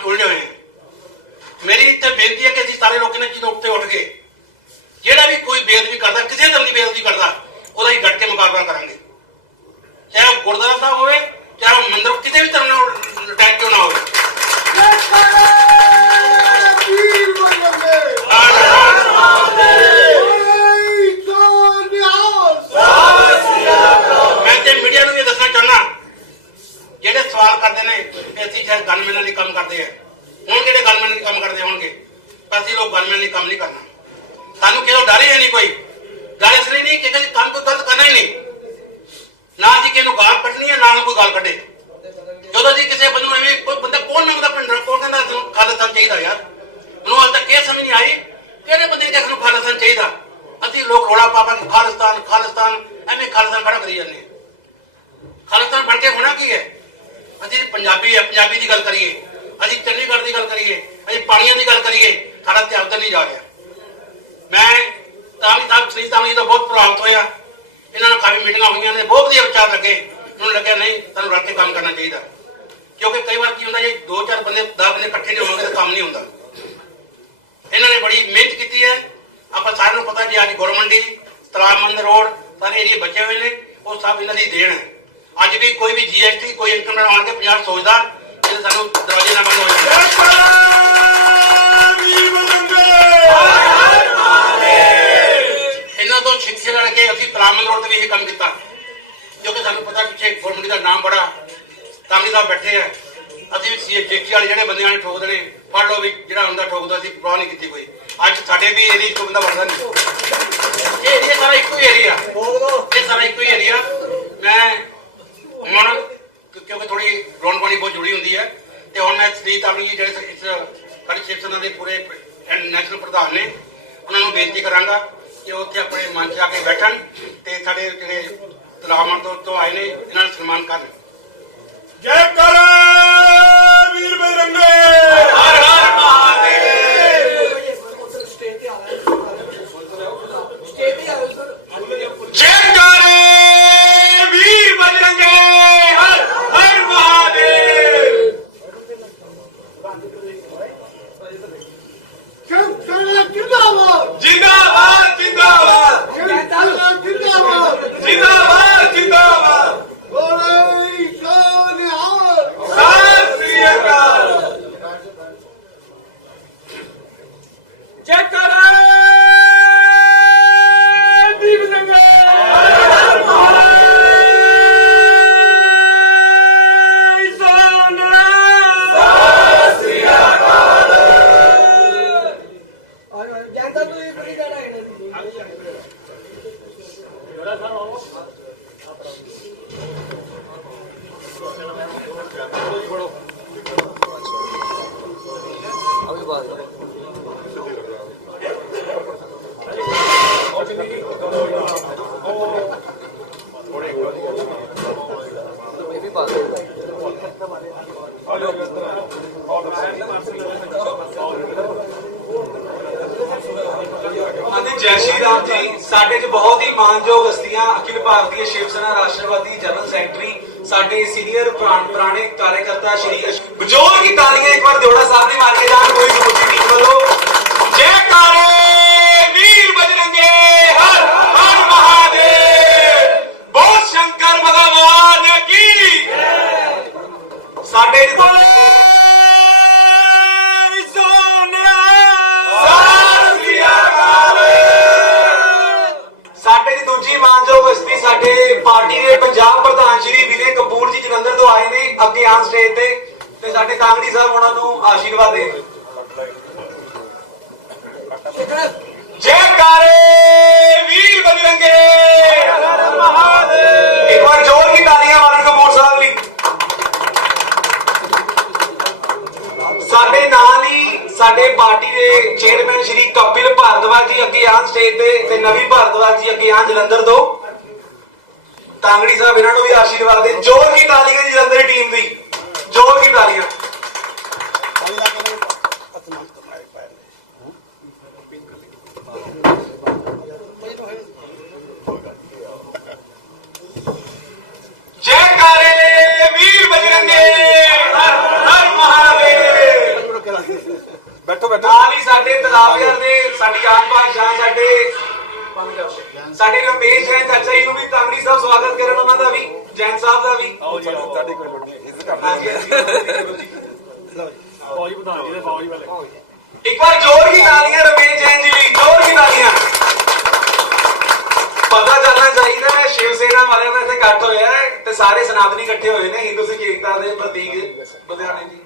ਚ ਹੋਏ ਮੇਰੀ ਇੱਥੇ ਬੇਨਤੀ ਹੈ ਕਿ ਅਸੀਂ ਸਾਰੇ ਲੋਕਾਂ ਨੇ ਜਦੋਂ ਉੱਤੇ ਉੱਠ ਕੇ, ਜਿਹੜਾ ਵੀ ਕੋਈ ਬੇਅਦਬੀ ਕਰਦਾ ਕਿਸੇ ਤਰ੍ਹਾਂ ਦੀ ਬੇਅਦਬੀ ਕਰਦਾ ਉਹਦਾ ਹੀ ਡਟ ਕੇ ਮੁਕਾਬਲਾ ਕਰਾਂਗੇ ਚਾਹੇ ਉਹ ਗੁਰਦੁਆਰਾ ਸਾਹਿਬ ਹੋਵੇ ਚਾਹੇ ਉਹ ਮੰਦਿਰ ਕਿਸੇ ਵੀ ਤਰ੍ਹਾਂ ਨਾਲ ਅਟੈਕ ਕਿਉਂ ਨਾ ਹੋਵੇ ਮੈਂ ਤੇ ਮੀਡੀਆ ਨੂੰ ਇਹ ਦੱਸਣਾ ਚਾਹੁੰਦਾ ਜਿਹੜੇ ਸਵਾਲ ਕਰਦੇ ਨੇ ਕਿ ਅਸੀਂ ਸ਼ਾਇਦ ਗਨਮੈਨਾਂ ਲਈ ਕੰਮ ਕਰਦੇ ਆ, ਹੁਣ ਕਿਹੜੇ ਗਨਮੈਨ ਲਈ ਕੰਮ ਕਰਦੇ ਹੋਣਗੇ? ਅਸੀਂ ਲੋਕ ਗਨਮੈਨ ਲਈ ਕੰਮ ਨਹੀਂ ਕਰਨਾ। ਸਾਨੂੰ ਕਿਹੋ ਡਰ ਹੀ ਨਹੀਂ ਕੋਈ। ਡਰ ਇਸ ਲਈ ਨਹੀਂ ਕਿ ਕਦੇ ਕੰਮ ਤੋਂ ਗਲਤ ਕਰਨਾ ਹੀ ਨਹੀਂ। ਨਾ ਜੀ ਕਿਸੇ ਗਾਲ ਕੱਢਣੀ ਹੈ, ਨਾ ਕੋਈ ਗਾਲ ਕੱਢੇ। ਜਦੋਂ ਜੀ ਕਿਸੇ ਬੰਦੇ ਨੂੰ ਐਵੇਂ, ਕੋਈ ਬੰਦਾ ਕੌਣ ਮੰਗਦਾ ਪਿੰਡ ਕੋਲ ਕਹਿੰਦਾ ਸਾਨੂੰ ਖਾਲਸਤਾਨ ਚਾਹੀਦਾ ਯਾਰ? ਮੈਨੂੰ ਹਾਲ ਤੱਕ ਇਹ ਸਮਝ ਨਹੀਂ ਆਈ ਕਿਹੜੇ ਬੰਦੇ ਨੇ ਨੂੰ ਖਾਲਸਤਾਨ ਚਾਹੀਦਾ? ਅਸੀਂ ਲੋਕ ਰੋਲਾ ਪਾਪਾ ਕਿ ਖਾਲਸਤਾਨ ਖਾਲਸਤਾਨ ਐਵੇਂ ਖਾਲਸਤਾਨ ਖੜਾ ਕਰੀ ਜਾਂਦੇ ਹਾਂ। ਖਾਲਿਸਤਾਨ ਬਣ ਕੇ ਹੋਣਾ ਕੀ ਹੈ? ਅਸੀਂ ਪੰਜਾਬੀ ਹੈ, ਪੰਜਾਬੀ ਦੀ ਗੱਲ ਕਰੀਏ, ਅਸੀਂ ਚੰਡੀਗੜ੍ਹ ਦੀ ਗੱਲ ਕਰੀਏ, ਅਸੀਂ ਪਾਣੀਆਂ ਦੀ ਗੱਲ ਕਰੀਏ, ਸਾਡਾ ਧਿਆਨ ਉੱਧਰ ਨਹੀਂ ਜਾ ਰਿਹਾ। ਮੈਂ ਤਾਲੀ ਸਾਹਿਬ ਸ੍ਰੀ ਤਾਲੀ ਤੋਂ ਬਹੁਤ ਪ੍ਰਭਾਵਿਤ ਹੋਇਆ। ਇਹਨਾਂ ਨਾਲ ਕਾਫੀ ਮੀਟਿੰਗਾਂ ਹੋਈਆਂ ਨੇ, ਬਹੁਤ ਵਧੀਆ ਵਿਚਾਰ ਲੱਗੇ। ਮੈਨੂੰ ਲੱਗਿਆ, ਨਹੀਂ ਤੁਹਾਨੂੰ ਰਲ ਕੇ ਕੰਮ ਕਰਨਾ ਚਾਹੀਦਾ। ਕਿਉਂਕਿ ਕਈ ਵਾਰ ਕੀ ਹੁੰਦਾ, ਜੇ ਦੋ ਚਾਰ ਬੰਦੇ 10 ਬੰਦੇ ਇਕੱਠੇ ਨਹੀਂ ਹੋਣਗੇ ਤਾਂ ਕੰਮ ਨਹੀਂ ਹੁੰਦਾ। ਇਹਨਾਂ ਨੇ ਬੜੀ ਮਿਹਨਤ ਕੀਤੀ ਹੈ। ਆਪਾਂ ਸਾਰਿਆਂ ਨੂੰ ਪਤਾ ਜੀ, ਅੱਜ ਗੁਰਮੰਡੀ, ਤਲਾਬ ਮੰਦਰ ਰੋਡ, ਸਾਰੇ ਏਰੀਏ ਬਚੇ ਹੋਏ ਨੇ, ਉਹ ਸਭ ਇਹਨਾਂ ਦੀ ਦੇਣ ਹੈ। ਅੱਜ ਵੀ ਕੋਈ ਵੀ ਜੀਐਸਟੀ ਕੋਈ ਇਨਕਮ ਟੈਕਸ ਆਣ ਕੇ ਪੰਜਾਬ ਸੋਚਦਾ ਕਿ ਸਾਨੂੰ ਦਰਵਾਜ਼ੇ ਨਾ ਬੰਦ ਹੋ ਜਾਣ ਇਹਨਾਂ ਤੋਂ ਕੇ ਅਸੀਂ ਰੋਡ ਤੇ ਇਹ ਕੰਮ ਕੀਤਾ। ਕਿਉਂਕਿ ਸਾਨੂੰ ਪਤਾ ਪਿੱਛੇ ਗੁਰਮੰਡੀ ਦਾ ਨਾਮ ਬੜਾ ਬੈਠੇ ਆ। ਅਸੀਂ ਸੀ ਦੇਖੀ ਵਾਲੇ ਜਿਹੜੇ ਬੰਦਿਆਂ ਨੇ ਠੋਕਦੇ ਨੇ ਫੜ ਲਓ ਵੀ ਜਿਹੜਾ ਹੁੰਦਾ ਠੋਕਦਾ ਸੀ ਪਰਵਾਹ ਨਹੀਂ ਕੀਤੀ ਕੋਈ। ਅੱਜ ਸਾਡੇ ਵੀ ਬੰਦਾ ਵੜਦਾ ਨਹੀਂ। ਇਹ ਏਰੀਆ ਸਾਰਾ ਇੱਕੋ ਹੀ ਏਰੀਆ ਇਹ ਸਾਰਾ ਇੱਕੋ ਹੀ ਏਰੀਆ ਮੈਂ ਹੁਣ ਕਿ- ਕਿਉਂਕਿ ਥੋੜੀ ਰੌਣ ਪਾਣੀ ਬਹੁਤ ਜੁੜੀ ਹੁੰਦੀ ਹੈ ਤੇ ਹੁਣ ਮੈਂ ਸ੍ਰੀ ਤਾਵਲੀ ਜੀ ਜਿਹੜੇ ਇਸ ਸਾਡੀ ਸ਼ਿਵ ਸੈਨਾ ਦੇ ਪੂਰੇ ਨੈਸ਼ਨਲ ਪ੍ਰਧਾਨ ਨੇ ਉਹਨਾਂ ਨੂੰ ਬੇਨਤੀ ਕਰਾਂਗਾ ਕਿ ਉਹ ਉੱਥੇ ਆਪਣੇ ਮੰਚ 'ਚ ਆ ਕੇ ਬੈਠਣ ਤੇ ਸਾਡੇ ਜਿਹੜੇ ਤਲਾਮਣ ਤੋਂ ਤੋਂ ਆਏ ਨੇ ਇਹਨਾਂ ਨੂੰ ਸਨਮਾਨ ਕਰਨ ਜੈ ਕਰ ਵੀਰ ਬਜਰੰਗੇ ਹਰ ਹਰ ਮਹਾਦੇਵ ਜੈ ਕਰ ਵੀਰ ਬਜਰੰਗੇ ਹਰ ਹਰ ਮਹਾਦੇਵ ਜਿੰਦਾਬਾਦ ਜਿੰਦਾਬਾਦ ਜਿੰਦਾਬਾਦ ਜਿੰਦਾਬਾਦ ਸਤਿ ਸ੍ਰੀ ਅਕਾਲ ਜੈ ਕਰ ਵੀਰ ਬਜਰੰਗੇ ਜਾਂਦਾ ਤੂੰ ਇਹ ਬੜੀ ਗੱਲ ਹੈ ਹਾਂਜੀ ਜੈ ਸ਼੍ਰੀ ਰਾਮ ਜੀ ਸਾਡੇ ਚ ਬਹੁਤ ਹੀ ਮਾਨਯੋਗ ਹਸਤੀਆਂ ਅਖਿਲ ਭਾਰਤੀ ਸ਼ਿਵ ਸੈਨਾ, ਰਾਸ਼ਟਰਵਾਦੀ, ਜਨਰਲ ਸੈਕਟਰੀ, ਸਾਡੇ ਸੀਨੀਅਰ ਪੁਰਾਣੇ ਕਾਰਜਕਰਤਾ ਸ਼੍ਰੀ ਬਜੋਰ ਕੀ ਤਾਲੀਆਂ ਇੱਕ ਵਾਰ ਦਿਓੜਾ ਸਾਹਿਬ ਨੇ ਮਾਰ ਕੇ ਜਾਣ ਕੋਈ ਸਮੁੱਚੀ ਟੀਮ ਵੱਲੋਂ ਜੈ ਕਾਰੇ ਵੀਰ ਬਜਰੰਗੇ ਹਰ ਹਰ ਮਹਾਦੇਵ ਬਹੁਤ ਸ਼ੰਕਰ ਭਗਵਾਨ ਕੀ ਸਾਡੇ ਕੋਲੇ ਸੋਨਿਆ ਸਤਿ ਸ੍ਰੀ ਅਕਾਲ ਸਾਡੇ ਦੀ ਦੂਜੀ ਮਾਨਯੋਗ ਹਸਤੀ ਸਾਡੇ ਪਾਰਟੀ ਦੇ ਪੰਜਾਬ ਪ੍ਰਧਾਨ ਸ਼੍ਰੀ ਵਿਨੇ ਕਪੂਰ ਜੀ ਜਲੰਧਰ ਤੋਂ ਆਏ ਨੇ ਅੱਗੇ ਆਨ ਸਟੇਜ ਤੇ ਤੇ ਸਾਡੇ ਕਾਂਗੜੀ ਸਾਹਿਬ ਉਹਨਾਂ ਨੂੰ ਆਸ਼ੀਰਵਾਦ ਦੇ ਜੈ ਕਾਰੇ ਵੀਰ ਬਜਰੰਗੇ ਇੱਕ ਵਾਰ ਜ਼ੋਰ ਦੀ ਤਾਲੀਆਂ ਮਾਰਨ ਕਪੂਰ ਸਾਹਿਬ ਲਈ ਸਾਡੇ ਨਾਲ ਹੀ ਸਾਡੇ ਪਾਰਟੀ ਦੇ ਚੇਅਰਮੈਨ ਸ਼੍ਰੀ ਕਪਿਲ ਭਾਰਦਵਾਜ ਜੀ ਅੱਗੇ ਆਨ ਸਟੇਜ ਤੇ ਤੇ ਨਵੀਂ ਭਾਰਦਵਾਜ ਜੀ ਅੱਗੇ ਆਨ ਜਲੰਧਰ ਤੋਂ ਕਾਂਗੜੀ ਸਾਹਿਬ ਇਹਨਾਂ ਨੂੰ ਵੀ ਆਸ਼ੀਰਵਾਦ ਦੇ। ਜ਼ੋਰ ਦੀ ਤਾਲੀਆਂ ਜੀ ਜਲੰਧਰ ਟੀਮ ਦੀ? ਜ਼ੋਰ ਦੀ। ਤਾਲੀਆਂ ਬੈਠੋ ਬੈਠੋ। ਨਾਲ ਹੀ ਸਾਡੇ ਤਲਾਬਿਆਂ ਦੇ ਸਾਡੀ ਆਨ ਸ਼ਾਨ ਸਾਡੇ। ਕਰ ਦਿਓ। ਸਾਡੇ ਰਮੇਸ਼ ਹੈ ਚਾਚਾ ਜੀ ਨੂੰ ਵੀ ਤਾਂਗੜੀ ਸਾਹਿਬ ਸਵਾਗਤ ਕਰਨ ਉਹਨਾਂ ਦਾ ਵੀ ਜੈਨ ਸਾਹਿਬ ਦਾ ਵੀ ਆਓ ਜੀ ਤੁਹਾਡੀ ਕੋਈ ਲੋੜ ਨਹੀਂ ਇੱਜ਼ਤ ਕਰਦੇ ਹਾਂਜੀ। ਫੌਜ ਬਣਾ ਜੀ ਫੌਜ ਵਾਲੇ ਇੱਕ ਵਾਰ ਜ਼ੋਰ ਦੀ ਤਾਲੀਆਂ ਰਮੇਸ਼ ਜੈਨ ਜੀ ਲਈ ਜ਼ੋਰ ਦੀ ਤਾਲੀਆਂ ਪਤਾ ਚੱਲਣਾ ਚਾਹੀਦਾ ਹੈ ਸ਼ਿਵ ਸੇਨਾ ਵਾਲਿਆਂ ਦਾ ਇੱਥੇ ਇਕੱਠ ਹੋਇਆ ਹੈ ਤੇ ਸਾਰੇ ਸਨਾਤਨੀ ਇਕੱਠੇ ਹੋਏ ਨੇ ਹਿੰਦੂ ਸਿੱਖ ਏਕਤਾ ਦੇ ਪ੍ਰਤੀਕ ਲੁਧਿਆਣੇ ਜੀ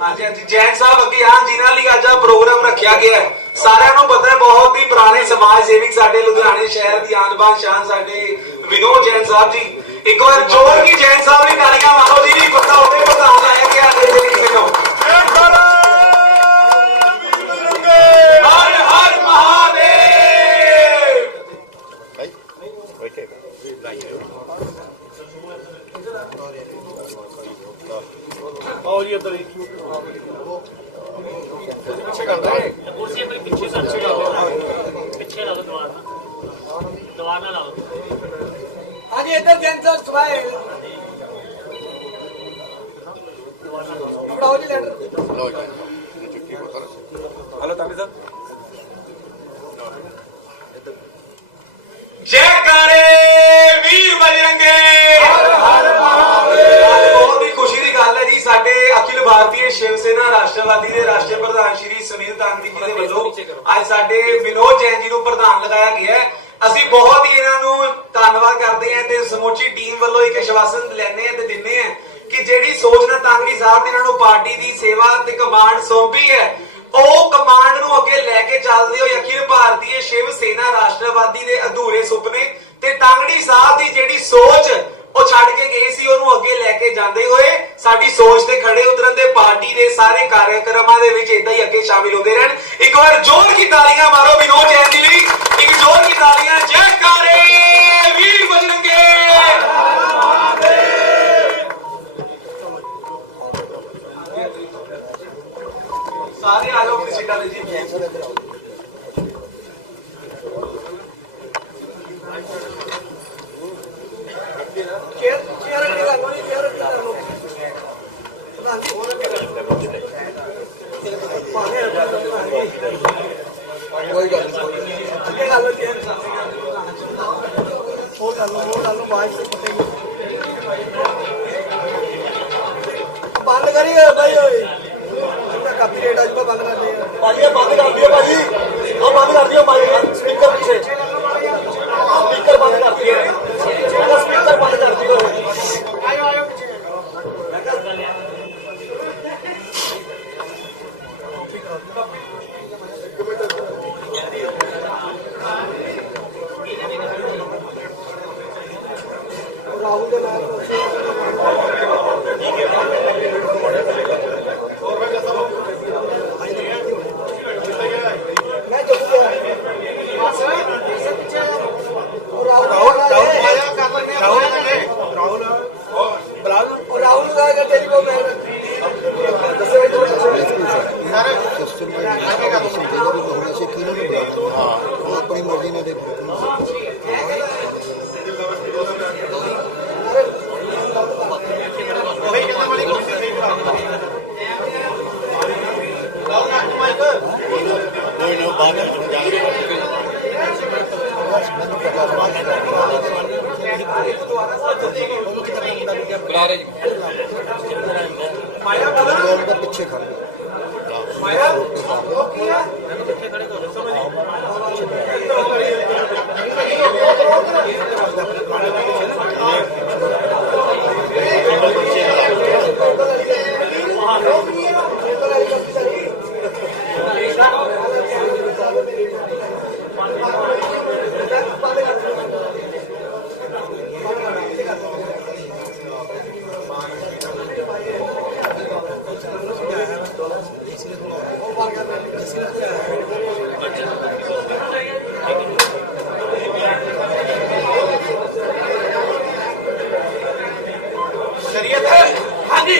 ਹਾਂਜੀ ਹਾਂਜੀ ਜੈਨ ਸਾਹਿਬ ਅੱਗੇ ਆ ਜਿਨ੍ਹਾਂ ਲਈ ਅੱਜ ਆ ਪ੍ਰੋਗਰਾਮ ਰੱਖਿਆ ਗਿਆ ਹੈ ਸਮਾਜ ਸੇਵਕ ਸਾਡੇ ਲੁਧਿਆਣੇ ਸ਼ਹਿਰ ਦੀ ਆਨ ਬਾਨ ਸ਼ਾਨ ਸਾਡੇ ਵਿਨੋਦ ਜੈਨ ਸਾਹਿਬ ਜੀ ਇੱਕ ਵਾਰ ਜ਼ੋਰ ਦੀ ਜੈਨ ਸਾਹਿਬ ਲਈ ਤਾਲੀਆਂ ਮਾਰੋ ਜੀ ਨਹੀਂ ਪਤਾ ਹੋਵੇ ਪਤਾ ਹੁੰਦਾ ਹੈ ਕਿ ਆਦੇ ਦੇ ਕਿਸੇ ਨੂੰ ਹਰ ਹਰ ਮਹਾਦੇਵ ਆਓ ਜੀ ਇੱਧਰ ਹੀ ਕੁਰਸੀ ਕੋਈ ਨਾਲ ਦੀਵਾਰ ਨਾਲ ਲਾ ਦੋ ਹਾਂਜੀ ਇੱਧਰ ਜੈਂਟਸ ਸਵਾਏ ਫੜਾਓ ਜੀ ਲੈਟਰ। ਹਲੋ ਤਾਂਡੀ ਸਾਹਿਬ। ਜੈਕਾਰੇ ਵੀਰ ਬਜਰੰਗੇ। ਹਰ ਹਰ ਮਹਾਦੇਵ। ਬਹੁਤ ਹੀ ਖੁਸ਼ੀ ਦੀ ਗੱਲ ਹੈ ਜੀ ਸਾਡੇ ਅਖਿਲ ਭਾਰਤੀ ਸ਼ਿਵ ਸੇਨਾ ਰਾਸ਼ਟਰਵਾਦੀ ਦੇ ਰਾਸ਼ਟਰੀ ਪ੍ਰਧਾਨ ਸ਼੍ਰੀ ਸੁਨੀਲ ਤਾਂਗੜੀ ਜੀ ਦੇ ਵੱਲੋਂ ਅੱਜ ਸਾਡੇ ਵਿਨੋਦ ਜੈਨ ਜੀ ਨੂੰ ਪ੍ਰਧਾਨ ਲਗਾਇਆ ਗਿਆ ਹੈ। ਅਸੀਂ ਬਹੁਤ ਹੀ ਇਹਨਾਂ ਨੂੰ ਧੰਨਵਾਦ ਕਰਦੇ ਹਾਂ ਤੇ ਸਮੁੱਚੀ ਟੀਮ ਵੱਲੋਂ ਇੱਕ ਆਸ਼ਵਾਸਨ ਲੈਣੇ ਆ ਤੇ ਦਿੰਨੇ ਆ ਕਿ ਜਿਹੜੀ ਸੋਚ ਨਾਲ ਤਾਂਗੜੀ ਸਾਹਿਬ ਨੇ ਇਹਨਾਂ ਨੂੰ ਪਾਰਟੀ ਦੀ ਸੇਵਾ ਤੇ ਕਮਾਂਡ ਸੌਂਪੀ ਹੈ। ਉਹ ਕਮਾਂਡ ਨੂੰ ਅੱਗੇ ਲੈ ਕੇ ਚੱਲਦੇ ਹੋਏ ਅਖਿਲ ਭਾਰਤੀ ਸ਼ਿਵ ਸੇਨਾ ਰਾਸ਼ਟਰਵਾਦੀ ਦੇ ਅਧੂਰੇ ਸੁਪਨੇ ਤੇ ਤਾਂਗੜੀ ਸਾਹਿਬ ਦੀ ਜਿਹੜੀ ਸੋਚ, ਉਹ ਛੱਡ ਕੇ ਗਏ ਸੀ, ਉਹਨੂੰ ਅੱਗੇ ਲੈ ਕੇ ਜਾਂਦੇ ਹੋਏ ਸਾਡੀ ਸੋਚ ਤੇ ਖੜੇ ਉਤਰਨ ਦੇ ਪਾਰਟੀ ਦੇ ਸਾਰੇ ਕਾਰਜਕ੍ਰਮਾਂ ਦੇ ਵਿੱਚ ਇਦਾਂ ਹੀ ਅੱਗੇ ਸ਼ਾਮਿਲ ਹੁੰਦੇ ਰਹਿਣ। ਇੱਕ ਵਾਰ ਜ਼ੋਰ ਕੀ ਤਾਲੀਆਂ ਮਾਰੋ, ਵਿਨੋਦ ਜੈਨ ਜੀ ਲਈ ਤਾਲੀਆਂ ਜੈਕਾਰੇ ਵੀਰ ਬਜਰੰਗੇ ਸਾਰੇ ਆ ਜਾਓ ਆਪਣੀ ਸੀਟਾਂ ਤੇ ਜੀ। ਚੇਅਰ ਚੇਅਰ ਕੋਈ ਗੱਲ ਨਹੀਂ ਅੱਗੇ ਕਰ ਲਓ ਚੇਅਰ ਹੋਰ ਕਰ ਲਓ ਹੋਰ ਕਰ ਲਓ ਬਾਅਦ ਵਿੱਚ ਪਤਾ ਹੀ। ਨਹੀਂ ਬੰਦ ਕਰੀਏ ਭਾਈ ਓਏ। ਕਾਪੀ ਰੇਟ ਅੱਜ ਤੋਂ ਬੰਦ ਕਰ ਦੇ ਭਾਜੀ ਇਹ ਬੰਦ ਕਰ ਦਿਓ ਭਾਜੀ। ਉਹ ਬੰਦ ਕਰ ਦਿਓ ਭਾਈ ਸਪੀਕਰ ਪਿੱਛੇ। Oh, ਕੋਈ ਸ਼ਰੀਅਤ ਹੈ। ਹਾਂਜੀ।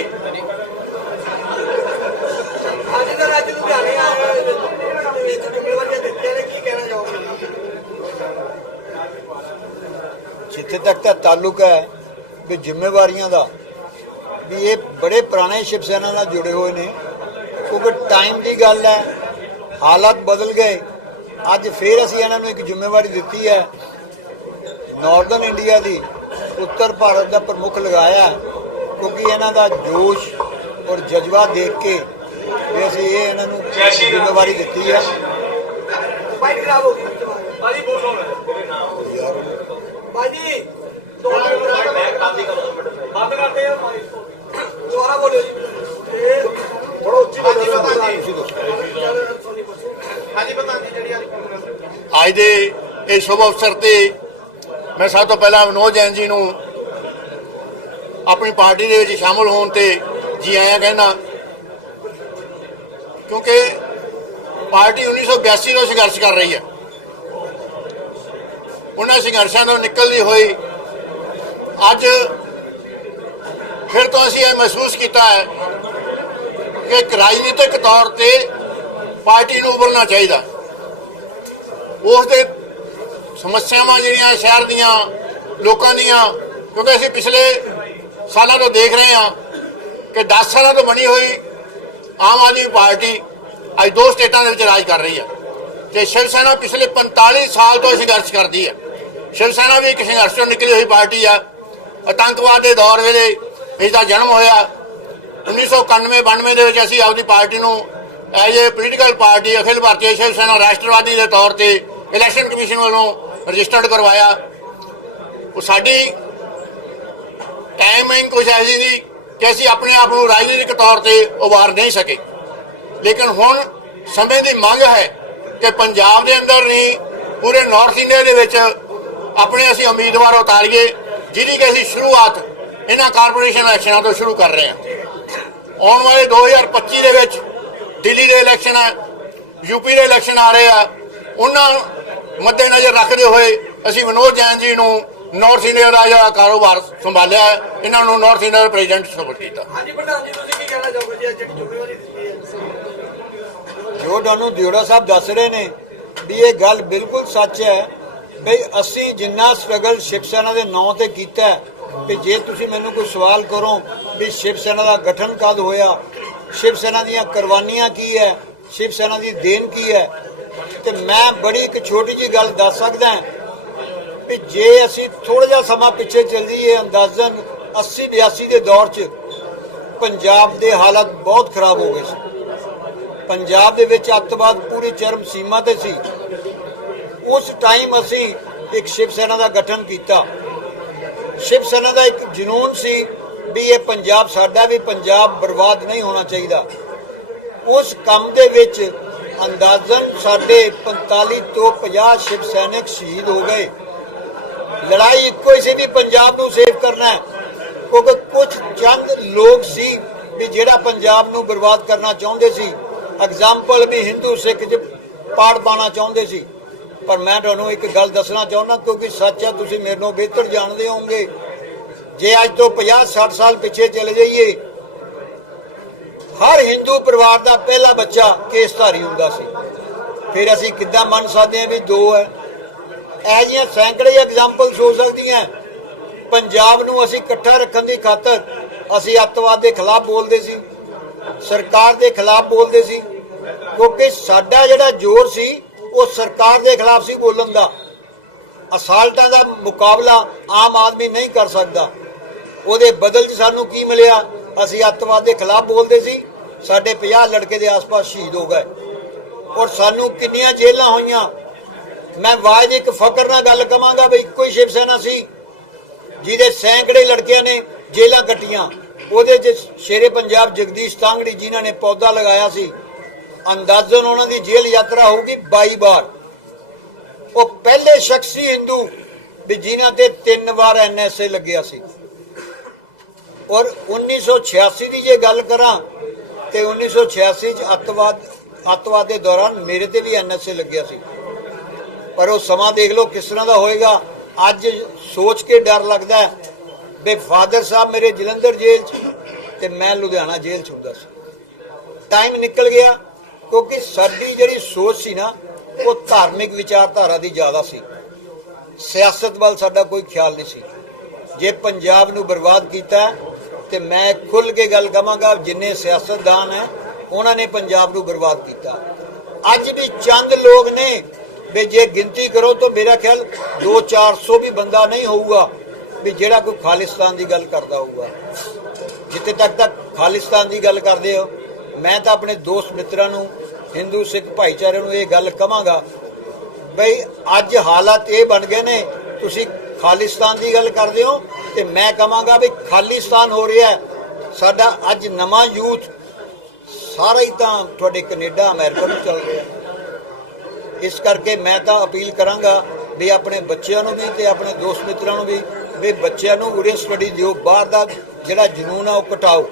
ਅੱਜ ਦਾ ਰਾਜ ਲੁਧਿਆਣੇ ਆਇਆ ਇਹ ਜ਼ਿੰਮੇਵਾਰੀਆਂ ਦਿੱਤੀਆਂ ਨੇ, ਕੀ ਕਹਿਣਾ ਚਾਹੋਗੇ? ਜਿੱਥੇ ਤੱਕ ਤਾਂ ਤਾਲੁਕ ਹੈ ਵੀ ਜ਼ਿੰਮੇਵਾਰੀਆਂ ਦਾ, ਵੀ ਇਹ ਬੜੇ ਪੁਰਾਣੇ ਸ਼ਿਵ ਸੈਨਾ ਨਾਲ ਜੁੜੇ ਹੋਏ ਨੇ। ਕਿਉਂਕਿ ਟਾਈਮ ਦੀ ਗੱਲ ਹੈ ਹਾਲਾਤ ਬਦਲ ਗਏ। ਅੱਜ ਫੇਰ ਅਸੀਂ ਇਹਨਾਂ ਨੂੰ ਇੱਕ ਜ਼ਿੰਮੇਵਾਰੀ ਦਿੱਤੀ ਹੈ ਨਾਰਥਰਨ ਇੰਡੀਆ ਦੀ ਉੱਤਰ ਭਾਰਤ ਦਾ ਪ੍ਰਮੁੱਖ ਲਗਾਇਆ ਕਿਉਂਕਿ ਇਹਨਾਂ ਦਾ ਜੋਸ਼ ਔਰ ਜਜ਼ਬਾ ਦੇਖ ਕੇ ਵੀ ਅਸੀਂ ਇਹ ਇਹਨਾਂ ਨੂੰ। ਜ਼ਿੰਮੇਵਾਰੀ ਦਿੱਤੀ ਹੈ। ਖਰਾਬ ਗਈ ਬੋਲ ਅੱਜ ਅੱਜ ਦੇ ਇਹ ਸ਼ੁਭ ਅਵਸਰ ਤੇ ਮੈਂ ਸਭ ਤੋਂ ਪਹਿਲਾਂ ਵਿਨੋਦ ਜੈਨ ਜੀ ਨੂੰ ਆਪਣੀ ਪਾਰਟੀ ਦੇ ਵਿੱਚ ਸ਼ਾਮਲ ਹੋਣ ਤੇ ਜੀ ਆਇਆਂ ਕਹਿੰਦਾ ਕਿਉਂਕਿ ਪਾਰਟੀ 1982 ਤੋਂ ਸੰਘਰਸ਼ ਕਰ ਰਹੀ ਹੈ। ਉਹਨਾਂ ਸੰਘਰਸ਼ਾਂ ਤੋਂ ਨਿਕਲਦੀ ਹੋਈ ਅੱਜ ਫਿਰ ਤੋਂ ਅਸੀਂ ਇਹ ਮਹਿਸੂਸ ਕੀਤਾ ਹੈ ਇੱਕ ਰਾਜਨੀਤਿਕ ਤੌਰ ਤੇ ਪਾਰਟੀ ਨੂੰ ਉਭਰਨਾ ਚਾਹੀਦਾ। ਉਸ ਦੇ ਸਮੱਸਿਆਵਾਂ ਜਿਹੜੀਆਂ ਸ਼ਹਿਰ ਦੀਆਂ, ਲੋਕਾਂ ਦੀਆਂ, ਕਿਉਂਕਿ ਅਸੀਂ ਪਿਛਲੇ ਸਾਲਾਂ ਤੋਂ ਦੇਖ ਰਹੇ ਹਾਂ ਕਿ 10 ਸਾਲਾਂ ਤੋਂ ਬਣੀ ਹੋਈ ਆਮ ਆਦਮੀ ਪਾਰਟੀ ਅੱਜ ਦੋ ਸਟੇਟਾਂ ਦੇ ਵਿੱਚ ਰਾਜ ਕਰ ਰਹੀ ਹੈ। ਤੇ ਸ਼ਿਵ ਸੈਨਾ ਪਿਛਲੇ 45 ਸਾਲ ਤੋਂ ਸੰਘਰਸ਼ ਕਰਦੀ ਹੈ। ਸ਼ਿਵ ਸੈਨਾ ਵੀ ਇੱਕ ਸੰਘਰਸ਼ ਤੋਂ ਨਿਕਲੀ ਹੋਈ ਪਾਰਟੀ ਆ। ਆਤੰਕਵਾਦ ਦੇ ਦੌਰ ਵੇਲੇ ਇਸ ਦਾ ਜਨਮ ਹੋਇਆ। 1991-92 ਦੇ ਵਿੱਚ ਅਸੀਂ ਆਪਦੀ ਪਾਰਟੀ ਨੂੰ as a political party, Akhil Bharatiya Shiv Sena Rashtrawadi ਦੇ ਤੌਰ ਤੇ ਇਲੈਕਸ਼ਨ ਕਮਿਸ਼ਨ ਵੱਲੋਂ ਰਜਿਸਟਰਡ ਕਰਵਾਇਆ। ਉਹ ਸਾਡੀ ਟਾਈਮਿੰਗ ਕੁਝ ਐਸੀ ਸੀ ਕਿ ਅਸੀਂ ਆਪਣੇ ਆਪ ਨੂੰ ਰਾਜਨੀਤਿਕ ਤੌਰ ਤੇ ਉਭਾਰ ਨਹੀਂ ਸਕੇ। ਲੇਕਿਨ ਹੁਣ ਸਮੇਂ ਦੀ ਮੰਗ ਹੈ ਕਿ ਪੰਜਾਬ ਦੇ ਅੰਦਰ ਨਹੀਂ, ਪੂਰੇ ਨਾਰਥ ਇੰਡੀਆ ਦੇ ਵਿੱਚ ਆਪਣੇ ਅਸੀਂ ਉਮੀਦਵਾਰ ਉਤਾਰੀਏ, ਜਿਹਦੀ ਕਿ ਅਸੀਂ ਸ਼ੁਰੂਆਤ ਇਹਨਾਂ ਕਾਰਪੋਰੇਸ਼ਨ ਇਲੈਕਸ਼ਨਾਂ ਤੋਂ ਸ਼ੁਰੂ ਕਰ ਰਹੇ ਹਾਂ। ਆਉਣ ਵਾਲੇ 2025 ਦੇ ਵਿੱਚ ਦਿੱਲੀ ਦੇ ਇਲੈਕਸ਼ਨ ਹੈ ਯੂਪੀ ਦੇ ਇਲੈਕਸ਼ਨ ਆ ਰਹੇ ਆ। ਉਹਨਾਂ ਮੱਦੇਨਜ਼ਰ ਰੱਖਦੇ ਹੋਏ ਅਸੀਂ ਵਿਨੋਦ ਜੈਨ ਜੀ ਨੂੰ ਨਾਰਥ ਇੰਡੀਆ ਦਾ ਜਿਹੜਾ ਕਾਰੋਬਾਰ ਸੰਭਾਲਿਆ ਇਹਨਾਂ ਨੂੰ ਨਾਰਥ ਇੰਡੀਆ ਦਾ ਪ੍ਰੈਜ਼ੀਡੈਂਟ ਸਪੋਰਟ ਕੀਤਾ। ਹਾਂਜੀ ਪ੍ਰਧਾਨ ਜੀ ਤੁਸੀਂ ਕੀ ਕਹਿਣਾ ਚਾਹੋਗੇ ਜੀ? ਅੱਜ ਜਿਹੜੀ ਜ਼ਿੰਮੇਵਾਰੀ ਦਿੱਤੀ ਹੈ। ਜੋ ਤੁਹਾਨੂੰ ਦਿਉੜਾ ਸਾਹਿਬ ਦੱਸ ਰਹੇ ਨੇ ਵੀ ਇਹ ਗੱਲ ਬਿਲਕੁਲ ਸੱਚ ਹੈ ਬਈ ਅਸੀਂ ਜਿੰਨਾ ਸਟਰਗਲ ਸ਼ਿਵ ਸੈਨਾ ਦੇ ਨਾਂ ਤੇ ਕੀਤਾ ਹੈ, ਵੀ ਜੇ ਤੁਸੀਂ ਮੈਨੂੰ ਕੋਈ ਸਵਾਲ ਕਰੋ ਵੀ ਸ਼ਿਵ ਸੈਨਾ ਦਾ ਗਠਨ ਕਦ ਹੋਇਆ? ਸ਼ਿਵ ਸੈਨਾ ਦੀਆਂ ਕੁਰਬਾਨੀਆਂ ਕੀ ਹੈ? ਸ਼ਿਵ ਸੈਨਾ ਦੀ ਦੇਣ ਕੀ ਹੈ? ਤੇ ਮੈਂ ਬੜੀ ਇੱਕ ਛੋਟੀ ਜੀ ਗੱਲ ਦੱਸ ਸਕਦਾ ਵੀ ਜੇ ਅਸੀਂ ਥੋੜਾ ਜਿਹਾ ਸਮਾਂ ਪਿੱਛੇ ਚੱਲ ਜਾਈਏ ਅੰਦਾਜ਼ਨ 80 82 ਦੇ ਦੌਰ 'ਚ, ਪੰਜਾਬ ਦੇ ਹਾਲਾਤ ਬਹੁਤ ਖਰਾਬ ਹੋ ਗਏ ਸੀ। ਪੰਜਾਬ ਦੇ ਵਿੱਚ ਅੱਤਵਾਦ ਪੂਰੀ ਚਰਮ ਸੀਮਾ ਤੇ ਸੀ। ਉਸ ਟਾਈਮ ਅਸੀਂ ਇੱਕ ਸ਼ਿਵ ਸੈਨਾ ਦਾ ਗਠਨ ਕੀਤਾ। ਸ਼ਿਵ ਸੈਨਾ ਦਾ ਇੱਕ ਜਨੂਨ ਸੀ ਵੀ ਇਹ ਪੰਜਾਬ ਸਾਡਾ ਵੀ ਪੰਜਾਬ ਬਰਬਾਦ ਨਹੀਂ ਹੋਣਾ ਚਾਹੀਦਾ। ਉਸ ਕੰਮ ਦੇ ਵਿੱਚ ਅੰਦਾਜ਼ਨ ਸਾਡੇ 45 ਤੋਂ 50 ਸ਼ਿਵ ਸੈਨਿਕ ਸ਼ਹੀਦ ਹੋ ਗਏ। ਲੜਾਈ ਇੱਕੋ ਹੀ ਸੀ ਵੀ ਪੰਜਾਬ ਨੂੰ ਸੇਵ ਕਰਨਾ ਹੈ। ਕਿਉਂਕਿ ਕੁਝ ਚੰਦ ਲੋਕ ਸੀ ਵੀ ਜਿਹੜਾ ਪੰਜਾਬ ਨੂੰ ਬਰਬਾਦ ਕਰਨਾ ਚਾਹੁੰਦੇ ਸੀ। ਐਗਜ਼ਾਮਪਲ ਵੀ ਹਿੰਦੂ ਸਿੱਖ ਚ ਪਾੜ ਪਾਣਾ ਚਾਹੁੰਦੇ ਸੀ। ਪਰ ਮੈਂ ਤੁਹਾਨੂੰ ਇੱਕ ਗੱਲ ਦੱਸਣਾ ਚਾਹੁੰਦਾ, ਕਿਉਂਕਿ ਸੱਚ ਹੈ, ਤੁਸੀਂ ਮੇਰੇ ਨਾਲੋਂ ਬਿਹਤਰ ਜਾਣਦੇ ਹੋਵੋਗੇ। ਜੇ ਅੱਜ ਤੋਂ 50 60 ਸਾਲ ਪਿੱਛੇ ਚਲੇ ਜਾਈਏ, ਹਰ ਹਿੰਦੂ ਪਰਿਵਾਰ ਦਾ ਪਹਿਲਾ ਬੱਚਾ ਕੇਸਧਾਰੀ ਹੁੰਦਾ ਸੀ। ਫਿਰ ਅਸੀਂ ਕਿੱਦਾਂ ਮੰਨ ਸਕਦੇ ਹਾਂ ਵੀ ਦੋ ਹੈ? ਇਹ ਜਿਹੀਆਂ ਸੈਂਕੜੇ ਐਗਜ਼ਾਮਪਲਸ ਹੋ ਸਕਦੀਆਂ ਪੰਜਾਬ ਨੂੰ ਅਸੀਂ ਇਕੱਠਾ ਰੱਖਣ ਦੀ ਖਾਤਰ ਅਸੀਂ ਅੱਤਵਾਦ ਦੇ ਖਿਲਾਫ ਬੋਲਦੇ ਸੀ, ਸਰਕਾਰ ਦੇ ਖਿਲਾਫ ਬੋਲਦੇ ਸੀ, ਕਿਉਂਕਿ ਸਾਡਾ ਜਿਹੜਾ ਜ਼ੋਰ ਸੀ ਉਹ ਸਰਕਾਰ ਦੇ ਖਿਲਾਫ ਸੀ ਬੋਲਣ ਦਾ। ਅਸਾਲਟਾਂ ਦਾ ਮੁਕਾਬਲਾ ਆਮ ਆਦਮੀ ਨਹੀਂ ਕਰ ਸਕਦਾ। ਉਹਦੇ ਬਦਲ 'ਚ ਸਾਨੂੰ ਕੀ ਮਿਲਿਆ? ਅਸੀਂ ਅੱਤਵਾਦ ਦੇ ਖਿਲਾਫ ਬੋਲਦੇ ਸੀ। ਸਾਡੇ 50 ਲੜਕੇ ਦੇ ਆਸ-ਪਾਸ ਸ਼ਹੀਦ ਹੋ ਗਏ। ਔਰ ਸਾਨੂੰ ਕਿੰਨੀਆਂ ਜੇਲਾਂ ਹੋਈਆਂ? ਮੈਂ ਵਾਜ ਇੱਕ ਫਕਰ ਨਾਲ ਗੱਲ ਕਵਾਂਗਾ ਵੀ ਇੱਕੋ ਹੀ ਸ਼ਿਵ ਸੈਨਾ ਸੀ, ਜਿਹਦੇ ਸੈਂਕੜੇ ਲੜਕਿਆਂ ਨੇ ਜੇਲ੍ਹਾਂ ਕੱਟੀਆਂ। ਉਹਦੇ 'ਚ ਸ਼ੇਰੇ ਪੰਜਾਬ ਜਗਦੀਸ਼ ਤਾਂਗੜੀ ਜਿਨ੍ਹਾਂ ਨੇ ਪੌਦਾ ਲਗਾਇਆ ਸੀ ਅੰਦਾਜ਼ਨ ਉਹਨਾਂ ਦੀ ਜੇਲ੍ਹ ਯਾਤਰਾ ਹੋਊਗੀ 22 ਵਾਰ। ਉਹ ਪਹਿਲੇ ਸ਼ਖਸੀ ਹਿੰਦੂ ਵੀ ਜਿਨ੍ਹਾਂ ਤੇ ਤਿੰਨ ਵਾਰ ਐਨਐਸਏ ਲੱਗਿਆ ਸੀ। ਔਰ 1986 ਦੀ ਜੇ ਗੱਲ ਕਰਾਂ ਤੇ 1986 ਚ ਅੱਤਵਾਦ ਅੱਤਵਾਦ ਦੇ ਦੌਰਾਨ ਮੇਰੇ ਤੇ ਵੀ ਐਨਐਸਏ ਲੱਗਿਆ ਸੀ। ਪਰ ਉਹ ਸਮਾਂ ਦੇਖ ਲਓ ਕਿਸ ਤਰ੍ਹਾਂ ਦਾ ਹੋਏਗਾ। ਅੱਜ ਸੋਚ ਕੇ ਡਰ ਲੱਗਦਾ ਹੈ ਵੀ ਫਾਦਰ ਸਾਹਿਬ ਮੇਰੇ ਜਲੰਧਰ ਜੇਲ੍ਹ 'ਚ ਤੇ ਮੈਂ ਲੁਧਿਆਣਾ ਜੇਲ੍ਹ 'ਚ ਹੁੰਦਾ ਸੀ। ਟਾਈਮ ਨਿਕਲ ਗਿਆ। ਕਿਉਂਕਿ ਸਾਡੀ ਜਿਹੜੀ ਸੋਚ ਸੀ ਨਾ ਉਹ ਧਾਰਮਿਕ ਵਿਚਾਰਧਾਰਾ ਦੀ ਜ਼ਿਆਦਾ ਸੀ। ਸਿਆਸਤ ਵੱਲ ਸਾਡਾ ਕੋਈ ਖਿਆਲ ਨਹੀਂ ਸੀ। ਜੇ ਪੰਜਾਬ ਨੂੰ ਬਰਬਾਦ ਕੀਤਾ ਹੈ, ਤੇ ਮੈਂ ਖੁੱਲ ਕੇ ਗੱਲ ਕਵਾਂਗਾ ਜਿੰਨੇ ਸਿਆਸਤਦਾਨ ਹੈ ਉਹਨਾਂ ਨੇ ਪੰਜਾਬ ਨੂੰ ਬਰਬਾਦ ਕੀਤਾ। ਅੱਜ ਵੀ ਚੰਦ ਲੋਕ ਨੇ ਵੀ ਜੇ ਗਿਣਤੀ ਕਰੋ ਤਾਂ ਮੇਰਾ ਖਿਆਲ 2-400 ਵੀ ਬੰਦਾ ਨਹੀਂ ਹੋਊਗਾ ਵੀ ਜਿਹੜਾ ਕੋਈ ਖਾਲਿਸਤਾਨ ਦੀ ਗੱਲ ਕਰਦਾ ਹੋਊਗਾ। ਜਿੱਥੇ ਤੱਕ ਤੱਕ ਖਾਲਿਸਤਾਨ ਦੀ ਗੱਲ ਕਰਦੇ ਹੋ ਮੈਂ ਤਾਂ ਆਪਣੇ ਦੋਸਤ ਮਿੱਤਰਾਂ ਨੂੰ ਹਿੰਦੂ, ਸਿੱਖ ਭਾਈਚਾਰੇ ਨੂੰ ਇਹ ਗੱਲ ਕਵਾਂਗਾ, ਬਈ ਅੱਜ ਹਾਲਾਤ ਇਹ ਬਣ ਗਏ ਨੇ, ਤੁਸੀਂ ਖਾਲਿਸਤਾਨ ਦੀ ਗੱਲ ਕਰਦੇ ਹੋ, ਤੇ ਮੈਂ ਕਵਾਂਗਾ ਵੀ ਖਾਲਿਸਤਾਨ ਹੋ ਰਿਹਾ ਹੈ। ਸਾਡਾ ਅੱਜ ਨਵਾਂ ਯੂਥ ਸਾਰਾ ਹੀ ਤਾਂ ਤੁਹਾਡੇ ਕੈਨੇਡਾ, ਅਮਰੀਕਾ ਨੂੰ ਚੱਲ ਰਿਹਾ ਇਸ ਕਰਕੇ ਮੈਂ ਤਾਂ ਅਪੀਲ ਕਰਾਂਗਾ ਵੀ ਆਪਣੇ ਬੱਚਿਆਂ ਨੂੰ ਵੀ ਤੇ ਆਪਣੇ ਦੋਸਤ ਮਿੱਤਰਾਂ ਨੂੰ ਵੀ ਵੀ ਬੱਚਿਆਂ ਨੂੰ ਉਰੇ ਸਟੱਡੀ ਦਿਓ, ਬਾਹਰ ਦਾ ਜਿਹੜਾ ਜਨੂਨ ਆ ਉਹ ਘਟਾਓ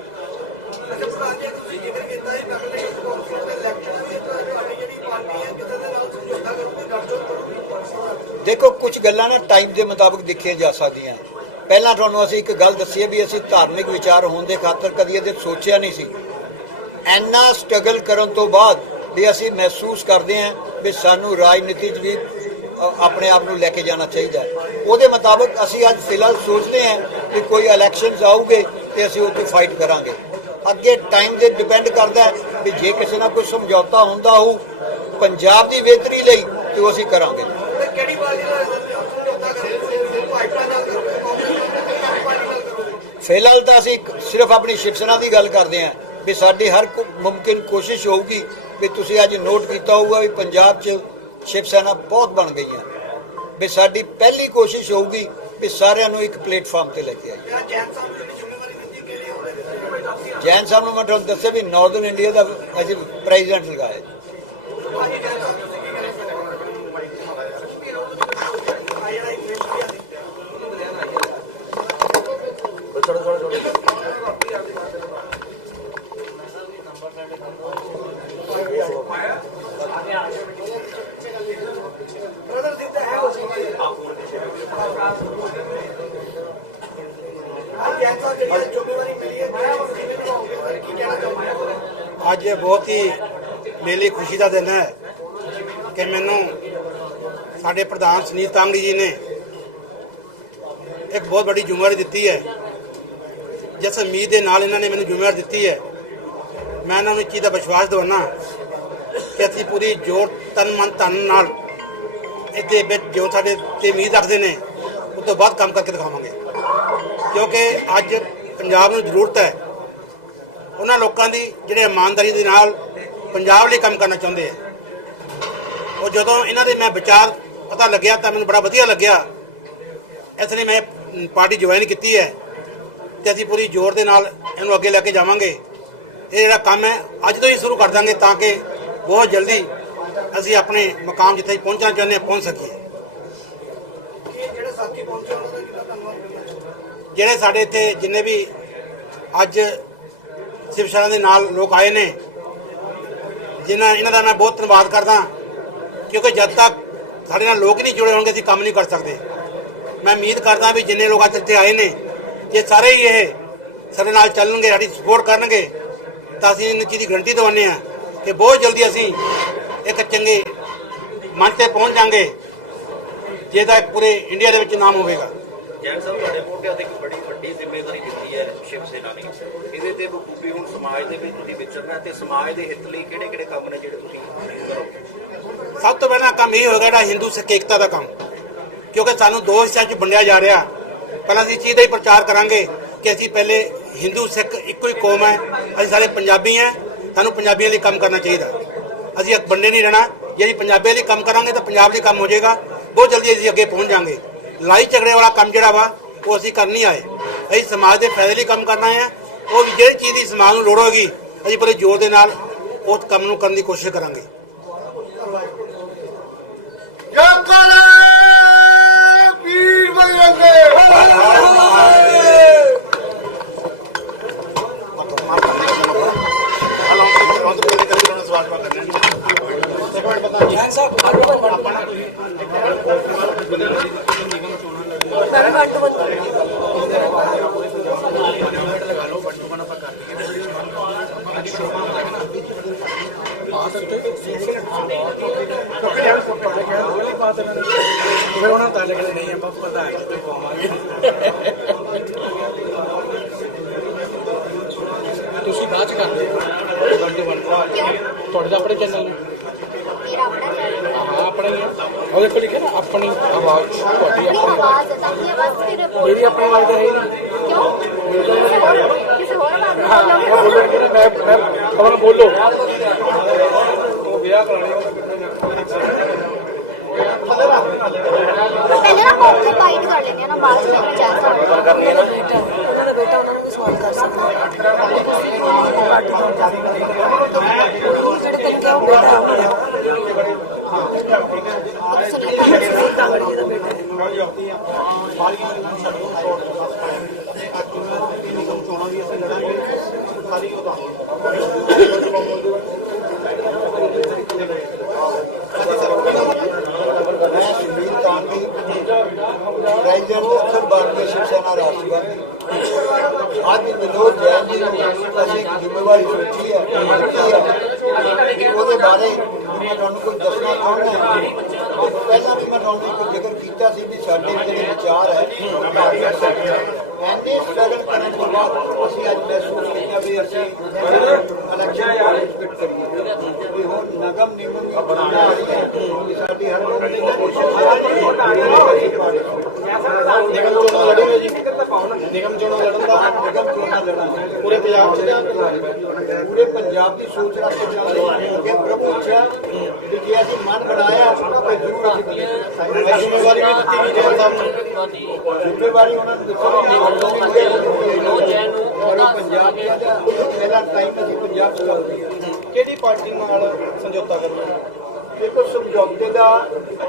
ਦੇਖੋ ਕੁਝ ਗੱਲਾਂ ਨਾ ਟਾਈਮ ਦੇ ਮੁਤਾਬਕ ਦੇਖੀਆਂ ਜਾ ਸਕਦੀਆਂ। ਪਹਿਲਾਂ ਤੁਹਾਨੂੰ ਅਸੀਂ ਇੱਕ ਗੱਲ ਦੱਸੀ ਹੈ ਵੀ ਅਸੀਂ ਧਾਰਮਿਕ ਵਿਚਾਰ ਹੋਣ ਦੇ ਖਾਤਰ ਕਦੀ ਇਹਦੇ ਸੋਚਿਆ ਨਹੀਂ ਸੀ। ਐਨਾ ਸਟਰਗਲ ਕਰਨ ਤੋਂ ਬਾਅਦ ਵੀ ਅਸੀਂ ਮਹਿਸੂਸ ਕਰਦੇ ਹਾਂ ਵੀ ਸਾਨੂੰ ਰਾਜਨੀਤੀ 'ਚ ਵੀ ਆਪਣੇ ਆਪ ਨੂੰ ਲੈ ਕੇ ਜਾਣਾ ਚਾਹੀਦਾ ਉਹਦੇ ਮੁਤਾਬਕ ਅਸੀਂ ਅੱਜ ਫਿਲਹਾਲ ਸੋਚਦੇ ਹਾਂ ਕਿ ਕੋਈ ਇਲੈਕਸ਼ਨਸ ਆਉਗੇ ਤੇ ਅਸੀਂ ਉੱਥੇ ਫਾਈਟ ਕਰਾਂਗੇ। ਅੱਗੇ ਟਾਈਮ ਦੇ ਡਿਪੈਂਡ ਕਰਦਾ ਵੀ ਜੇ ਕਿਸੇ ਨਾਲ ਕੋਈ ਸਮਝੌਤਾ ਹੁੰਦਾ ਹੋਊ, ਪੰਜਾਬ ਦੀ ਬਿਹਤਰੀ ਲਈ ਤੇ ਉਹ ਅਸੀਂ ਕਰਾਂਗੇ। ਤੇ ਕਿਹੜੀ ਪਾਰਟੀ ਨਾਲ ਸਮਝੌਤਾ ਕਰੋਗੇ? ਭਾਜਪਾ ਨਾਲ ਕਰੋਗੇ? ਕਾਂਗਰਸ ਨਾਲ ਕਰੋਗੇ? ਆਪ ਪਾਰਟੀ ਨਾਲ ਕਰੋਗੇ? ਫਿਲਹਾਲ ਤਾਂ ਅਸੀਂ ਸਿਰਫ ਆਪਣੀ ਸ਼ਿਵ ਸੈਨਾ ਦੀ ਗੱਲ ਕਰਦੇ ਹਾਂ ਵੀ ਸਾਡੀ ਹਰ ਮੁਮਕਿਨ ਕੋਸ਼ਿਸ਼ ਹੋਊਗੀ ਵੀ ਤੁਸੀਂ ਅੱਜ ਨੋਟ ਕੀਤਾ ਹੋਊਗਾ ਵੀ ਪੰਜਾਬ 'ਚ ਸ਼ਿਵ ਸੈਨਾ ਬਹੁਤ ਬਣ ਗਈਆਂ ਵੀ ਸਾਡੀ ਪਹਿਲੀ ਕੋਸ਼ਿਸ਼ ਹੋਊਗੀ ਵੀ ਸਾਰਿਆਂ ਨੂੰ ਇੱਕ ਪਲੇਟਫਾਰਮ ਤੇ ਲੈ ਕੇ ਆਈਏ। ਹੈ ਜੈਨ ਸਾਹਿਬ ਨੂੰ ਮੈਂ ਤੁਹਾਨੂੰ ਦੱਸਿਆ ਵੀ ਨਾਰਥਰਨ ਇੰਡੀਆ ਦਾ ਅਸੀਂ ਪ੍ਰੈਜ਼ੀਡੈਂਟ ਲਗਾਇਆ ਭਾਜੀ ਜੈਨ ਸਾਹਿਬ ਤੁਸੀਂ ਕੀ ਕਹਿਣਾ ਚਾਹੁੰਦੇ ਹੋ ਆਇਆ ਇੱਕ ਮਿੰਟ ਬ੍ਰਦਰ ਦਿੱਤਾ ਹੈ ਉਹ ਹਾਂ ਜੈਨ ਸਾਹਿਬ ਜਿਹੜੀ ਜ਼ਿੰਮੇਵਾਰੀ ਮਿਲੀ ਹੈ ਕਿਹੜੀ ਨਿਭਾਓਗੇ ਕੀ ਕਹਿਣਾ ਚਾਹੁੰਦੇ ਅੱਜ ਇਹ ਬਹੁਤ ਹੀ ਮੇਰੇ ਲਈ ਖੁਸ਼ੀ ਦਾ ਦਿਨ ਹੈ ਕਿ ਮੈਨੂੰ ਸਾਡੇ ਪ੍ਰਧਾਨ ਸੁਨੀਲ ਤਾਂਗੜੀ ਜੀ ਨੇ ਇੱਕ ਬਹੁਤ ਵੱਡੀ ਜ਼ਿੰਮੇਵਾਰੀ ਦਿੱਤੀ ਹੈ। ਜਿਸ ਉਮੀਦ ਦੇ ਨਾਲ ਇਹਨਾਂ ਨੇ ਮੈਨੂੰ ਜ਼ਿੰਮੇਵਾਰੀ ਦਿੱਤੀ ਹੈ। ਮੈਂ ਇਹਨਾਂ ਨੂੰ ਇੱਕ ਚੀਜ਼ ਦਾ ਵਿਸ਼ਵਾਸ ਦਿਵਾਉਣਾ ਕਿ ਅਸੀਂ ਪੂਰੀ ਜੋਰ, ਤਨ ਮਨ, ਧਨ ਨਾਲ ਇਹਦੇ ਵਿੱਚ ਜੋ ਸਾਡੇ ਤੇ ਉਮੀਦ ਰੱਖਦੇ ਨੇ ਉਸ ਤੋਂ ਬਾਅਦ ਕੰਮ ਕਰਕੇ ਦਿਖਾਵਾਂਗੇ। ਕਿਉਂਕਿ ਅੱਜ ਪੰਜਾਬ ਨੂੰ ਜ਼ਰੂਰਤ ਹੈ। ਉਹਨਾਂ ਲੋਕਾਂ ਦੀ ਜਿਹੜੇ ਇਮਾਨਦਾਰੀ ਦੇ ਨਾਲ ਪੰਜਾਬ ਲਈ ਕੰਮ ਕਰਨਾ ਚਾਹੁੰਦੇ ਆ। ਉਹ ਜਦੋਂ ਇਹਨਾਂ ਦੇ ਮੈਂ ਵਿਚਾਰ ਪਤਾ ਲੱਗਿਆ ਤਾਂ ਮੈਨੂੰ ਬੜਾ ਵਧੀਆ ਲੱਗਿਆ। ਇਸ ਲਈ ਮੈਂ ਪਾਰਟੀ ਜੁਆਇਨ ਕੀਤੀ ਹੈ ਤੇ ਅਸੀਂ ਪੂਰੀ ਜ਼ੋਰ ਦੇ ਨਾਲ ਇਹਨੂੰ ਅੱਗੇ ਲੈ ਕੇ ਜਾਵਾਂਗੇ। ਇਹ ਜਿਹੜਾ ਕੰਮ ਹੈ, ਅੱਜ ਤੋਂ ਹੀ ਸ਼ੁਰੂ ਕਰ ਦਾਂਗੇ ਤਾਂ ਕਿ ਬਹੁਤ ਜਲਦੀ ਅਸੀਂ ਆਪਣੇ ਮਕਾਮ ਜਿੱਥੇ ਪਹੁੰਚਣਾ ਚਾਹੁੰਦੇ ਹਾਂ, ਪਹੁੰਚ ਸਕੀਏ। ਇਹ ਜਿਹੜੇ ਉਹਨਾਂ ਦਾ ਕਿੰਨਾ ਧੰਨਵਾਦ ਕਰਨਾ ਚਾਹੁੰਦੇ ਜਿਹੜੇ ਸਾਡੇ ਇੱਥੇ ਜਿੰਨੇ ਵੀ ਅੱਜ ਸ਼ਿਵ ਸੈਨਾ ਦੇ ਨਾਲ ਲੋਕ ਆਏ ਨੇ, ਜਿਨ੍ਹਾਂ ਇਹਨਾਂ ਦਾ ਮੈਂ ਬਹੁਤ ਧੰਨਵਾਦ ਕਰਦਾ, ਕਿਉਂਕਿ ਜਦ ਤੱਕ ਸਾਡੇ ਨਾਲ ਲੋਕ ਨਹੀਂ ਜੁੜੇ ਹੋਣਗੇ, ਅਸੀਂ ਕੰਮ ਨਹੀਂ ਕਰ ਸਕਦੇ। ਮੈਂ ਉਮੀਦ ਕਰਦਾ ਵੀ ਜਿੰਨੇ ਲੋਕ ਅੱਜ ਇੱਥੇ ਆਏ ਨੇ, ਜੇ ਸਾਰੇ ਹੀ ਇਹ ਸਾਡੇ ਨਾਲ ਚੱਲਣਗੇ, ਸਾਡੀ ਸਪੋਰਟ ਕਰਨਗੇ, ਤਾਂ ਅਸੀਂ ਇਹਨਾਂ ਚੀਜ਼ ਦੀ ਗਰੰਟੀ ਦਵਾਉਂਦੇ ਆ ਕਿ ਬਹੁਤ ਜਲਦੀ ਅਸੀਂ ਇੱਕ ਚੰਗੇ ਮੰਚ ਤੇ ਪਹੁੰਚ ਜਾਾਂਗੇ ਜਿਹਦਾ ਪੂਰੇ ਇੰਡੀਆ ਦੇ ਵਿੱਚ ਨਾਮ ਹੋਵੇਗਾ। ਜੈਨ ਸਾਹਿਬ ਤੁਹਾਡੇ ਮੋਢਿਆਂ ਤੇ ਇੱਕ ਬੜੀ ਵੱਡੀ ਜ਼ਿੰਮੇਵਾਰੀ ਦਿੱਤੀ ਹੈ ਸ਼ਿਵ ਸੈਨਾ ਨੇ। ਇਹਦੇ ਤੇ ਬਖੂਬੀ ਹੁਣ ਸਮਾਜ ਦੇ ਵਿੱਚ ਤੁਸੀਂ ਵਿਚਰਨਾ ਤੇ ਸਮਾਜ ਦੇ ਹਿੱਤ ਲਈ ਕਿਹੜੇ ਕਿਹੜੇ ਕੰਮ ਨੇ ਜਿਹੜੇ ਤੁਸੀਂ ਕਰੋਗੇ? ਸਭ ਤੋਂ ਪਹਿਲਾਂ ਕੰਮ ਇਹ ਹੋਏਗਾ ਜਿਹੜਾ ਹਿੰਦੂ ਸਿੱਖ ਏਕਤਾ ਦਾ ਕੰਮ। ਕਿਉਂਕਿ ਸਾਨੂੰ ਦੋ ਹਿੱਸਿਆਂ 'ਚ ਵੰਡਿਆ ਜਾ ਰਿਹਾ। ਪਹਿਲਾਂ ਅਸੀਂ ਚੀਜ਼ ਦਾ ਹੀ ਪ੍ਰਚਾਰ ਕਰਾਂਗੇ ਕਿ ਅਸੀਂ ਪਹਿਲੇ ਹਿੰਦੂ ਸਿੱਖ ਇੱਕੋ ਹੀ ਕੌਮ ਹੈ। ਅਸੀਂ ਸਾਰੇ ਪੰਜਾਬੀ ਹਾਂ। ਸਾਨੂੰ ਪੰਜਾਬੀਆਂ ਲਈ ਕੰਮ ਕਰਨਾ ਚਾਹੀਦਾ। ਅਸੀਂ ਇੱਕ ਵੰਡੇ ਨਹੀਂ ਰਹਿਣਾ। ਜੇ ਅਸੀਂ ਪੰਜਾਬੀਆਂ ਲਈ ਕੰਮ ਕਰਾਂਗੇ ਤਾਂ ਪੰਜਾਬ ਲਈ ਕੰਮ ਹੋ ਜਾਏਗਾ। ਬਹੁਤ ਜਲਦੀ ਅਸੀਂ ਅੱਗੇ ਪਹੁੰਚ ਜਾਾਂਗੇ ਲੜਾਈ ਝਗੜੇ ਵਾਲਾ ਕੰਮ ਜਿਹੜਾ ਵਾ, ਉਹ ਅਸੀਂ ਕਰ ਨਹੀਂ ਆਏ। ਅਸੀਂ ਸਮਾਜ ਦੇ ਫਾਇਦੇ ਲਈ ਕੰਮ ਕਰਨਾ ਹੈ। ਉਹ ਵੀ ਜਿਹੜੀ ਚੀਜ਼ ਦੀ ਸਮਾਜ ਨੂੰ ਲੋੜ ਹੋਏਗੀ, ਅਸੀਂ ਬੜੇ ਜ਼ੋਰ ਦੇ ਨਾਲ ਉਸ ਕੰਮ ਨੂੰ ਕਰਨ ਦੀ ਕੋਸ਼ਿਸ਼ ਕਰਾਂਗੇ। ਵੀਰ ਬਜਰੰਗੇ ਫਿਰ ਉਹਨਾਂ ਤਾਂ ਲੱਗਦੇ ਨਹੀਂ ਆਪਾਂ ਪ੍ਰਧਾਨ ਜੀ ਤੋਂ ਪਾਵਾਂਗੇ ਤੁਸੀਂ ਬਾਅਦ ਚ ਕਰਦੇ ਵਨ ਤੁਹਾਡੇ ਦਾ ਆਪਣੇ ਚੈਨਲ ਨੂੰ ਮੇਰਾ ਆਪਣਾ ਚੈਨਲ ਹੈ ਹਾਂ ਆਪਣਾ ਹੀ ਹੈ ਉਹਦੇ ਕੋਲ ਲਿਖਿਆ ਨਾ ਆਪਣੀ ਆਵਾਜ਼ ਤੁਹਾਡੀ ਆਪਣੀ ਆਪਣੀ ਆਵਾਜ਼ ਹੈ ਤਾਂ ਕਿ ਆਵਾਜ਼ ਸਿਰਫ ਮੇਰੀ ਆਪਣੀ ਆਵਾਜ਼ ਤਾਂ ਹੈ ਹੀ ਨਹੀਂ ਕਿਉਂ ਕਿਸੇ ਹੋਰ ਕਿਸੇ ਹੋਰ ਆਵਾਜ਼ ਨੂੰ ਹਾਂ ਮੈਂ ਬੋਲੋਗੇ ਬੋਲਣ ਕਿ ਮੈਂ ਮੈਂ ਖਬਰ ਬੋਲੋ ਉਹ ਵਿਆਹ ਕਰਾਣੀ ਪਹਿਲੇ ਨਾ ਮੌਕੇ ਬਾਈਟ ਕਰ ਲੈਂਦੇ ਆ ਨਾ ਬਾਅਦ ਵਿੱਚ ਮੈਂ ਚਾਹ ਸਕਦਾ ਕਰਨੀ ਹੈ ਨਾ ਉਹਨਾਂ ਦਾ ਬੇਟਾ ਉਹਨਾਂ ਨੂੰ ਵੀ ਸਵਾਲ ਕਰ ਸਕਦਾ ਹੈ ਤੁਸੀਂ ਉਹਨਾਂ ਦੀ ਪਾਰਟੀ ਤੋਂ ਜਾ ਰਹੇ ਹੋ ਜਿਹੜੇ ਤੈਨੂੰ ਕਿਹਾ ਉਹ ਬੇਟਾ ਸੁਣੀ ਤਾਂ ਕਾਂਗੜੀ ਦਾ ਬੇਟਾ ਹੈ मैं ਰਾਈਜਰ ਦੱਖਣ ਭਾਰਤੀ ਸ਼ਿਵਸੈਨਾ ਰਾਸ਼ਟਰਵਾਦੀ ਅੱਜ ਵਿਨੋਦ ਜੈਨ ਜੀ ਨੂੰ ਅਸੀਂ ਜ਼ਿੰਮੇਵਾਰੀ ਸੋਚੀ ਹੈ ਉਹਦੇ ਬਾਰੇ ਮੈਂ ਤੁਹਾਨੂੰ ਕੁਝ ਦੱਸਣਾ ਚਾਹੁੰਦਾ ਪਹਿਲਾਂ ਵੀ ਮੈਂ ਇੱਕ ਜ਼ਿਕਰ ਕੀਤਾ ਸੀ ਵੀ ਸਾਡੇ ਜਿਹੜੇ ਵਿਚਾਰ ਹੈ। ਐਨੇ ਸਟਰਗਲ ਕਰਨ ਤੋਂ ਬਾਅਦ ਅਸੀਂ ਅੱਜ ਮਹਿਸੂਸ ਕੀਤਾ ਵੀ ਅਸੀਂ ਇਲੈਕਸ਼ਨ ਪਾਰਟਿਸਿਪੇਟ ਕਰੀਏ। ਵੀ ਹੁਣ ਨਗਮ ਨਿਗਮ ਦੀ ਬਣਾਉਣਾ ਹੈ ਸਾਡੀ ਹਰ ਬੰਦੇ ਦੀ ਕੋਸ਼ਿਸ਼ ਨਿਗਮ ਚੋਣਾਂ ਲੜੋਗੇ ਜੀ ਨਿਗਮ ਚੋਣਾਂ ਲੜਨ ਦਾ। ਨਿਗਮ ਚੋਣਾਂ ਲੜਾਂਗੇ ਪੂਰੇ ਪੰਜਾਬ 'ਚ ਜਾਂ ਪੂਰੇ ਪੰਜਾਬ ਦੀ ਸੋਚ ਰੱਖ ਕੇ ਚੱਲਦੇ ਕਿ ਪ੍ਰਭੂ ਇੱਛਾ ਵੀ ਜੇ ਅਸੀਂ ਮਨ ਬਣਾਇਆ, ਤਾਂ ਜ਼ਰੂਰ ਅਸੀਂ ਬਣੇ ਜ਼ਿੰਮੇਵਾਰੀ ਵੀ ਦਿੱਤੀ ਗਈ ਜੈਨ ਸਾਹਿਬ ਨੂੰ। ਜ਼ਿੰਮੇਵਾਰੀ ਉਹਨਾਂ ਨੂੰ ਦੱਸੋ ਕਿ ਔਰ ਉਹ ਪੰਜਾਬ ਦਾ ਪਹਿਲਾ ਟਾਈਮ ਅਸੀਂ ਪੰਜਾਬ ਚ ਹਾਂ। ਕਿਹੜੀ ਪਾਰਟੀ ਨਾਲ ਸਮਝੌਤਾ ਕਰਨਾ? ਦੇਖੋ, ਸਮਝੌਤੇ ਦਾ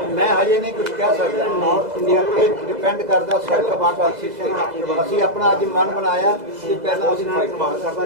ਮੈਂ ਹਜੇ ਨਹੀਂ ਕੁਝ ਕਹਿ ਸਕਦਾ। ਨਾਰਥ ਇੰਡੀਆ ਤੇ ਡਿਪੈਂਡ ਕਰਦਾ ਸਰਕਾਰ ਦਾ ਅਸੀਂ ਅਸੀਂ ਆਪਣਾ ਅੱਜ ਮਨ ਬਣਾਇਆ ਕਿ ਪਹਿਲਾਂ ਅਸੀਂ ਫਾਈਟ ਕਰਦਾ